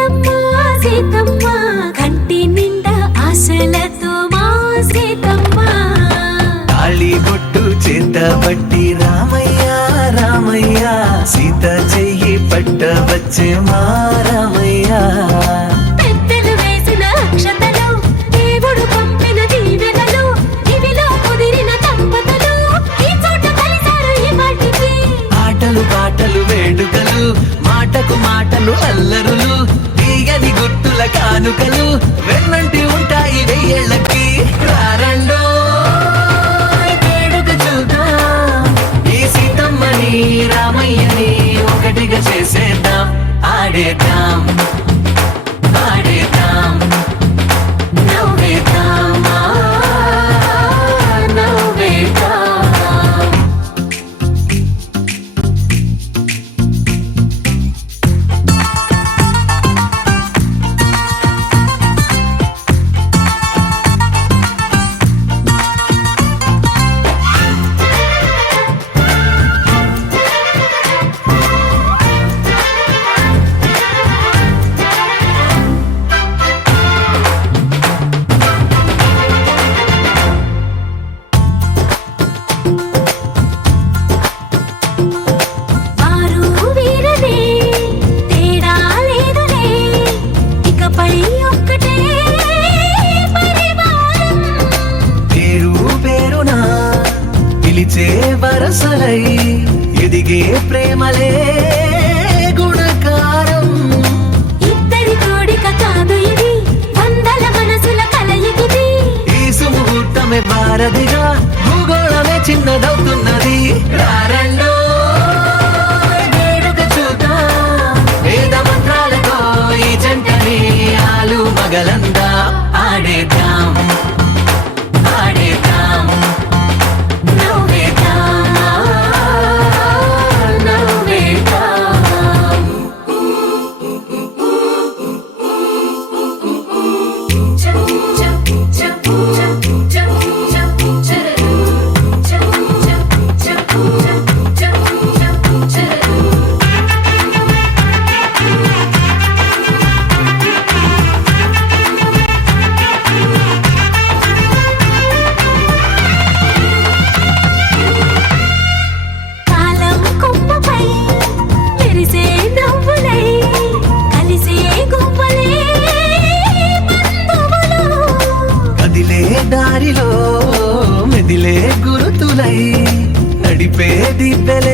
సీతమ్మ సీతమ్మ కంటి నిండా ఆశలతో మా సీతమ్మ తాళి బొట్టు చేత పట్టి రామయ్య రామయ్య సీత చెయ్యి పట్ట వచ్చే మా రామయ్య పెద్దలు వేసిన అక్షతలు దేవుడు పంపిన దీవెనలు ఇవిలో కుదిరిన దంపతులు ఈ చోట కలిసారు ఈ వాటికి ఆటలు పాటలు వేడుకలు మాటకు మాటలు అల్లరులు తీయని గుర్తుల కానుకలు వెన్నంటి ఉంటాయి వెయ్యేళ్ళకి రారండో వేడుక చూద్దాం ఈ సీతమ్మని రామయ్యని ఒకటిగా చేసేద్దాం ఆడేద్దాం ఆడేద్దాం నవ్వేద్దాం నవ్వేద్దాం వారు వీరనే తేడా లేదులే ఇకపై ఒక్కటే పరివారం పేరు పేరునా పిలిచే వరసలై ఎదిగే ప్రేమలే గుణకారం ఇద్దరి కోడిక కాదు ఇది వందల మనసుల కలయికిది ఈ సుముహూర్తమే భారతిగా భూగోళమే చిన్నదవుతున్నది రారండో వేడుక చూద్దాం వేద మంత్రాలతో ఈ జంటని ఆలు మగలందా ఆడేద్దాం ఆడేద్దాం నవ్వేద్దాం నవ్వేద్దాం కాలం కొమ్మపై మెరిసే నవ్వులై కలిసే గువ్వలే బంధువులు కదిలే దారిలో మెదిలే గురుతులై నడిపే దిబ్బెలే